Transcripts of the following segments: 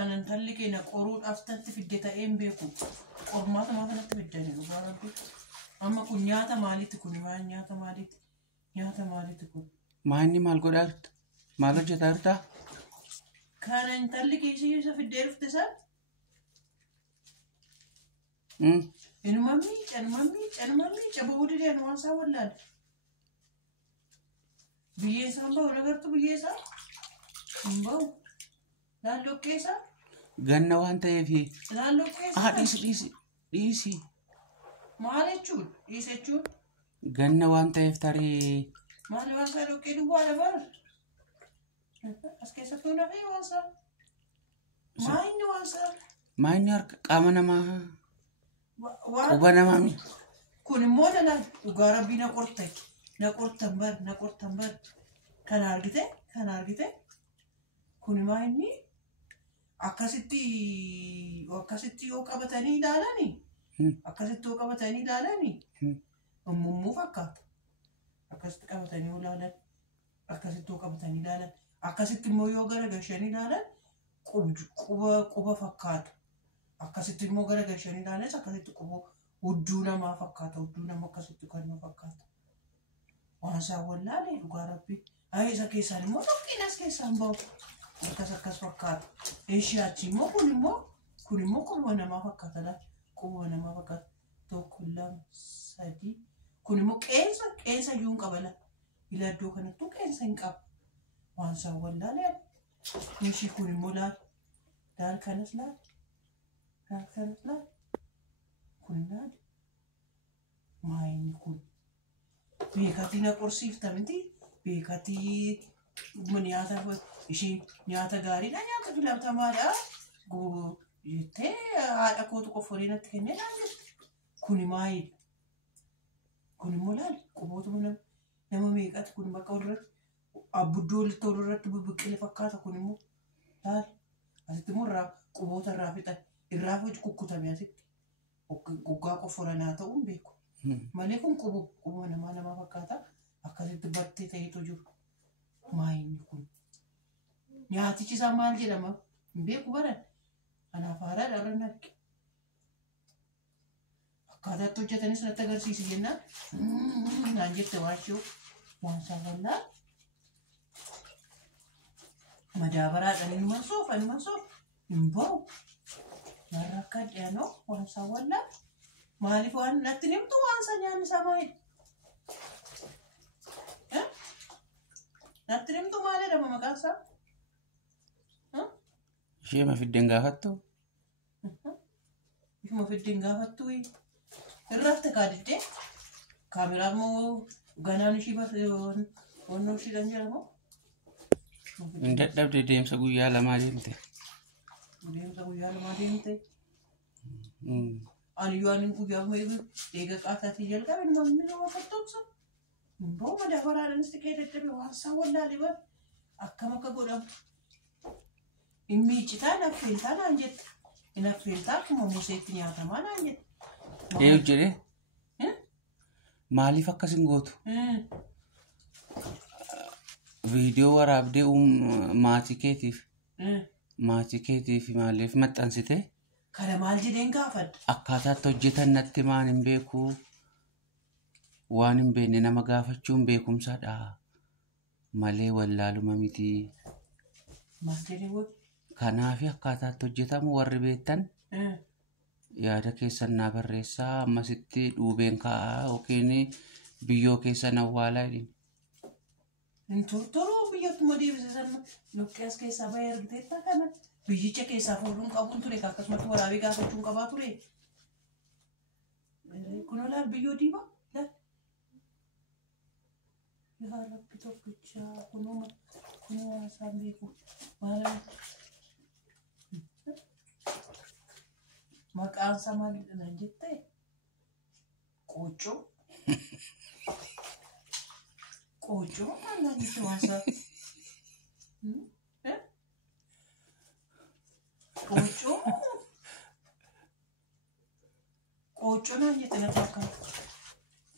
kanan talli keenya qoruudhaaf tanti fiddeta een beeku qormaata maa kanatti fiddanii dhugaa rabbi amma kun nyaata maalitti kun maal nyaata maalitti kun maanni maal godhaa jirta maal hojjetaa jirta kanan talli keessa isa fiddee dhufte san Enumami cabudi dia nuansa walad. Biasa mbau nagar tu biasa. Mbau. Lalu kesa. Ganna wanta yefi. Lalu kesa. Disi. Maale chud. Ise chud. Ganna wanta yeftari. Maale wanta lo kedu wala bar. As kesa tu na fi wansa. Main wansa. Main yar kamana ma. Ubana mami. Kun moda la ugara bina korte. Na kortambar. Kan argite. Kun maini akkasitti yoo qabatanii ilaalani. Akkasitti yoo qabatanii ilaalani. Mummuu fakkaata. Akkasitti qabatanii ilaalan. Akkasitti yoo qabatanii ilaalan. Akkasitti immoo yoo garagalchanii ilaalan quba fakkaata. Akkasitti immoo garagalchanii ilaalan akkasitti quba hudduu namaa fakkaata. Hudduu nama akkasitti kannoo fakkaata. Waan isaa wallaalee dhugaa rabbi. Isa keessaan immoo tokkinas keessaan bahu. Akkas fakkaata. Eeshiyaatti immoo kun immoo quba namaa fakkaata laata. Quba namaa fakkaata. Tokko lama sadii. Kun immoo qeensa iyyuu hin qabala. Ila iddoo kanattuu qeensa hin qabu. Waan isaa wallaalee. Ishii kun immoo laata. Daal kanas laata. Kun laata. Maayini kun. Beekatii na qorsiifta miti. Beekatii nyaata gaariidha. Nyaata filatamaadha. Jettee haadha kootu qoforii natti kennedhaan jette. Kuni maayidha. Kun immoo laala. Qubootuma nama meeqatti kun bakka walirratti abbuddoo walitti walirratti bibbiqqile fakkaata kun immoo laala. Asitti immoo quboota irraa fixan. Irraa kukkutame asitti. Goggaa qoforan haa ta'uun beeku. Malee kun quba namaa fakkaata. Akkasitti battee ta'etu jiru. Maayinni kun. Nyaatichi isaa maal jedhama? Hin beeku baran. Kanaaf haaraadha irra naqe. Akkaataatti hojjetanis natti agarsiisi jennaan. Naan jette waashoo. Waan isaa wallaa. Madaabaraadhaan inni soofa. Hin bahu. Naan rakkadhee anoo waan isaa wallaa. Maaliif waan natti nimtu waan isaa nyaanni isaa maayidha? Natti nimtu maalidha maqaan isaa? Ishee ma fiddeen gaafattu? Ishuma fiddeen gaafattu irratti kaadiddee kaameraa immoo ganaan ishii wannoo ishiidhaan jedhamu. Hin dadhabde deemsa guyyaa lamaa deemte. Ani yoo ani guyyaa eega qaataatii jalqabe namni nama fattoomsa. Mboo madaabaraadhaanis xiqqee dadhabe waan isaa wallaalee bar akkam akka godhamu. Hin miicitaa naffeeltaa naan jette. Naffeeltaa akkuma museetti nyaatamaa naan jette. Eeyyuu jedhee? Maaliif akkasin gootu? Viidiyoo waraabdee maatii keetiif maaliif maxxansite? Kana maal jedheen gaafadha? Akkaataatti hojjetan natti maan hin beeku. Waan hin beekne nama gaafachuun beekumsaadha. Malee wallaaluma miti. Maal jedhee wal? Kanaaf akkaataatti hojjetamu warri beektan yaada keessan naa barreessaa ammasitti dhuubeen kaa'aa yookiin biyyoo keessan awwaalaa jedhin. Hin tortoroo biyyootuma deebisisan luqqee as keessaa bahee argiteetta kana. Biyyicha keessaa fuudhuun qabuun ture akkasumatti waraabee gaafachuun qabaa ture. Kun olaal biyyoo diimaa laal. Yaa rabbi tokkichaa kunuma isaan beeku. Maqaan isaa maalidha naan jettee? Qooccoo. Qooccoo maal naan jette waan isaa? Qooccoo naan jette natti fakkaata.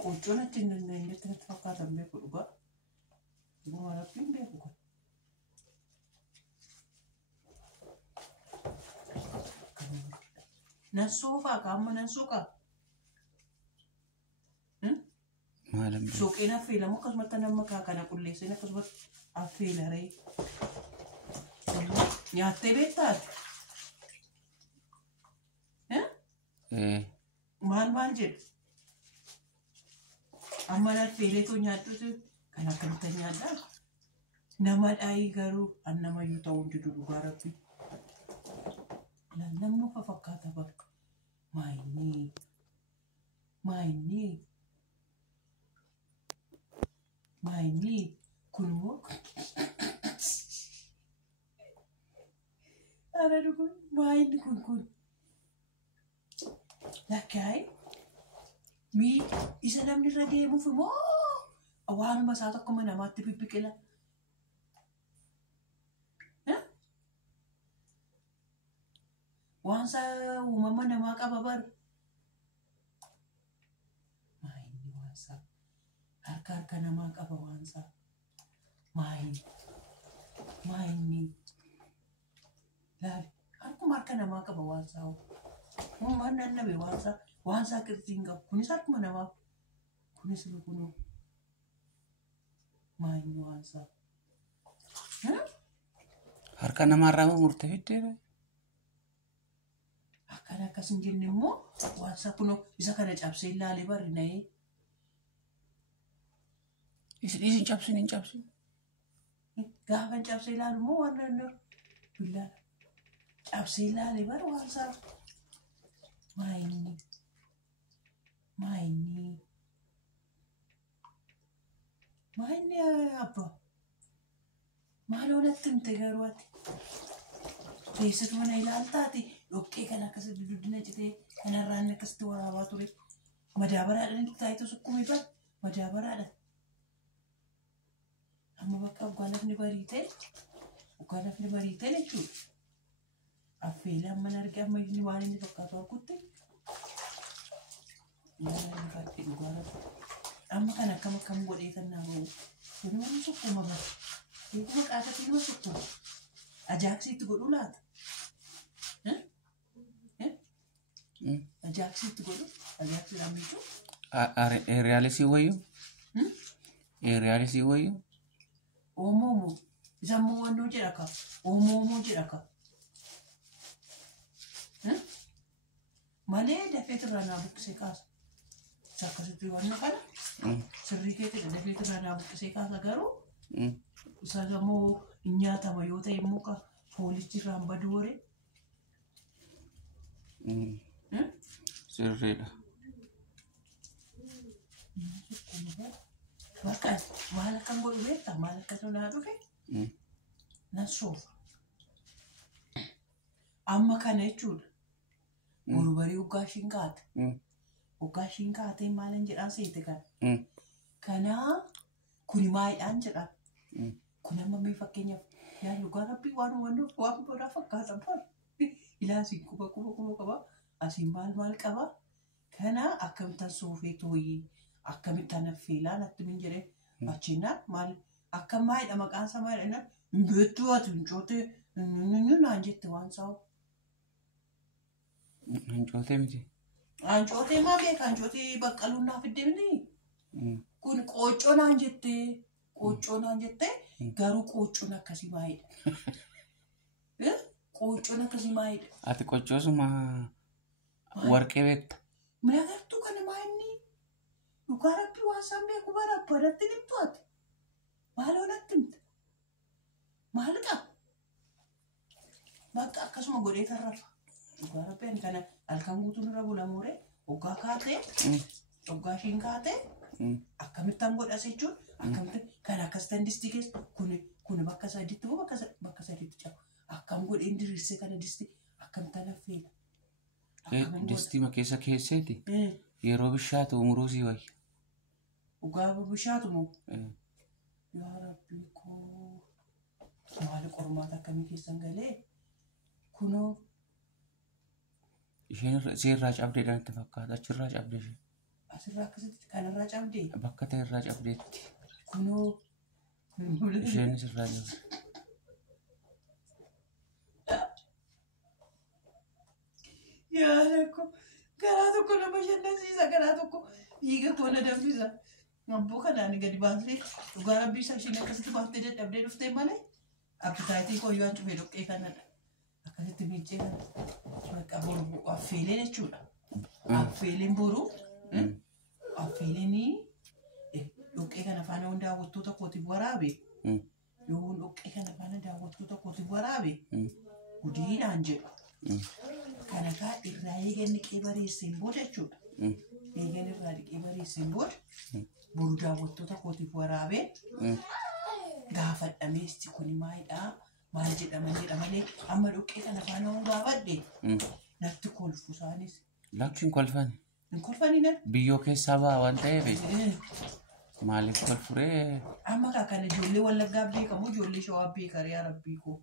Qooccoo natti hin jette natti fakkaata hin beeku dhugaa. Dhugaa rabbi hin beeku kun. nan soofaa qaama nan suuqa. Maalam Suuqeen affeelamu akkasumatti nama kana qulleessine akkasumatti affeelaree. Nyaattee beektaa? Maal jedhu? Amma affeeleetoo nyaadhutu kan akkamitti nyaadhaa? Nama dhaayii garuu an namayyuu ta'uu hin jiru dhugaa rabbi. Namni fakkaata bakka. Maayinii kun immoo ana dhuguun maayinni kun lakkaa'e isa namni irra deemuuf immoo waanuma isaa tokkuma namaatti bibbiqila. Waansa uumama namaa qaba bar. Maayinni waansa harka namaa qaba waansa. Maayinni laali harkuma harka namaa qaba waansa. Uumaan nannabe waansa qirxiin qabu. Kunis harkuma namaa kunis lukunuu. Maayinni waansa. harka namaarraa murtee fiddeera. Kan akkas hin jenne immoo waansa kunoo isa kana cabsee ilaalee barri na'ee. Isin cabsin. Gaafa cabsee ilaalu immoo waan danda'u billaadha. Cabsee ilaalee bara waansa maayinni abbaa maaloo natti himte garuu ati keessatti mana ilaaltaati. Dhoqqee kan akkasitti duddina citee kanarraan akkasitti waraabaa ture. Madaabaraadhaan itti taayitu sukkumii bara madaabaraadhaan. Amma bakka waggaa lafni bariitee jechuudha. Affeelee amma argee amma inni waan inni fakkaatu argutti. Amma kan akkam godhee kan naa bahu. Kun waan sukkuma bara. Eeguma qaatatti nama sukkuma. Ajaaksiitti godhu laata? Ajaaksiitti godhu? Ajaaksiidhaan miidhuu? Realisii wayyuu? Oomoo isa immoo wannoo jedha ka? Oomoo jedha ka? Malee dafee irraa naa buqqisee kaasa. Isa akkasitti wanna kana sirrii keetti dafee irraa naa buqqisee kaasa garuu isa immoo hin nyaatama yoo ta'e immoo ka foolichi irraan baduu waree. Sirriidha. Bakka maal akkam godhu beektaa? Maal akka tolaa dhufe? Nan soofa. Amma kana jechuudha. Borubarii hoggaa ishiin kaate. Hoggaa ishiin kaatee maalan jedhaan seete kana. Kanaa kuni maayidhaan jedhaan. Kun amma mee fakkeenyaaf yaa dhugaa rabbii waan biraa fakkaatan fara. Ilaasiin quba qaba. Asiin maal qaba. Kana akkamittan soofee tooyii akkamittan affeelaa natti min jedhee achinnaan maal akka maayidha maqaan isaa maayidha hin beektuu ati hin cootee naan jette waan saa'u. Hancootee miti. Hancootee maa beeka hancootee baqqaluun naaf iddee kun qooccoo naan jettee garuu qooccoon akkasii maayidha. Qooccoon akkasii maayidha. Ati qoccoosuma warqee beekta. Miragartuu kana maayinni dhugaa rabbii waan isaan beeku bara abbaadatti himtu ati. Maaloo natti himte? Maal qaba? Bakka akkasuma godhee tarrafa. Dhugaa rabbii ani kana halkan guutuun irra bulamuure hoggaa kaatee hoggaa ishiin kaatee akkamittaan godhas jechuun akkamitti kan akkasitti distii keessa kun bakka sadiitti moo bakka sadiitti cabu akkam godheen diriirsee kana distii akkamittaan affeela. Distii keessa keesseeti yeroo bishaatu umuruusii wayya. Dhugaa bishaatu moo? Yaa rabbii koo maali qormaata akkamii keessan galee kunoo. Isheen seerraa cabdeedhaan itti fakkaata. Achirraa cabdee isheen. Asirraa akkasitti kanarraa cabdee? Bakka ta'e irraa cabdeetti. Kunoo. Isheenis irraa cabde. Yaala Garaa tokko nama bashannansiisa garaa tokko dhiiga koo na danfisa. Abboo kanaan gadi baasee dhugaa rabbii isaa isheen akkasitti baaftee dadhabdee dhuftee malee appitaayitii koo yoo cufee dhoqqee kanadha. Akkasitti miiccee kana bakka boru affeelee jechuudha. Affeeleen boru affeeleenii dhoqqee kana faana hunda daawwattoota kootiif waraabe. Yoo dhoqqee kana faana daawwattoota kootiif waraabe gudiidhaan jedhu. Kana kaa irraa eegan dhiqee bareesseen booda jechuudha. Eegan irraa dhiqee bareesseen booda boru daawwattoota kootiif waraabee gaafadhameesti kuni maalidhaa maal jedha malee amma dhoqqee kana faana hunda gaafadhe natti kolfu isaanis. Lakkiin kolfani. Hin kolfanii nan. Biyyoo keessaa ba'a waan ta'eef maaliif kolfuree? Amma kana ijoollee Wallaggaa beekamu ijoollee Shawaa beekare yaa rabbii koo.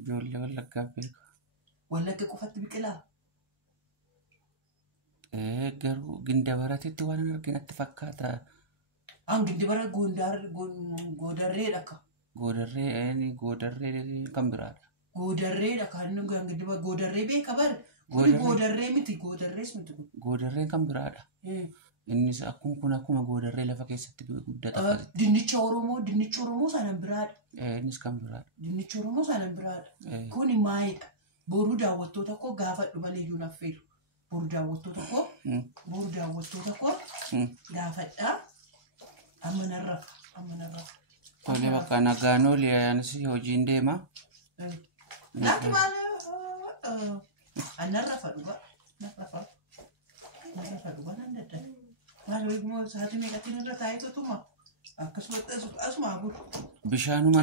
Ijoollee Wallaggaa beeka. Wallagga qofatti biqilaa. Garuu Gindabaratitti waan arginatti fakkaata. Gindabara Goodarreedha akka. Goodarree kan biraadha. Goodarreedha kan Gindabara Goodarree beeka bar. Kuni Goodarree miti Goodarrees miti. Goodarreen kan biraadha. Innis akkuma Goodarree lafa keessatti guddata. Dinnicha Oromoo sanan biraadha. Innis kan biraadha. Dinnicha Oromoo sanan biraadha. Kuni maalidha? Boru daawwattoota koo gaafadhu malee iyyuu naffeeru. Boru daawwattoota koo gaafadhaa. Amma narrafa. Tole bakka nagaan ooli anis hojiin deema. Laatti maal narrafa dhugaa. Narrafa dhugaa nan dadda. Maal sa'aatii meeqatti narra taa'ee tutuma. Akkasuma asuma haguudha. Bishaanuma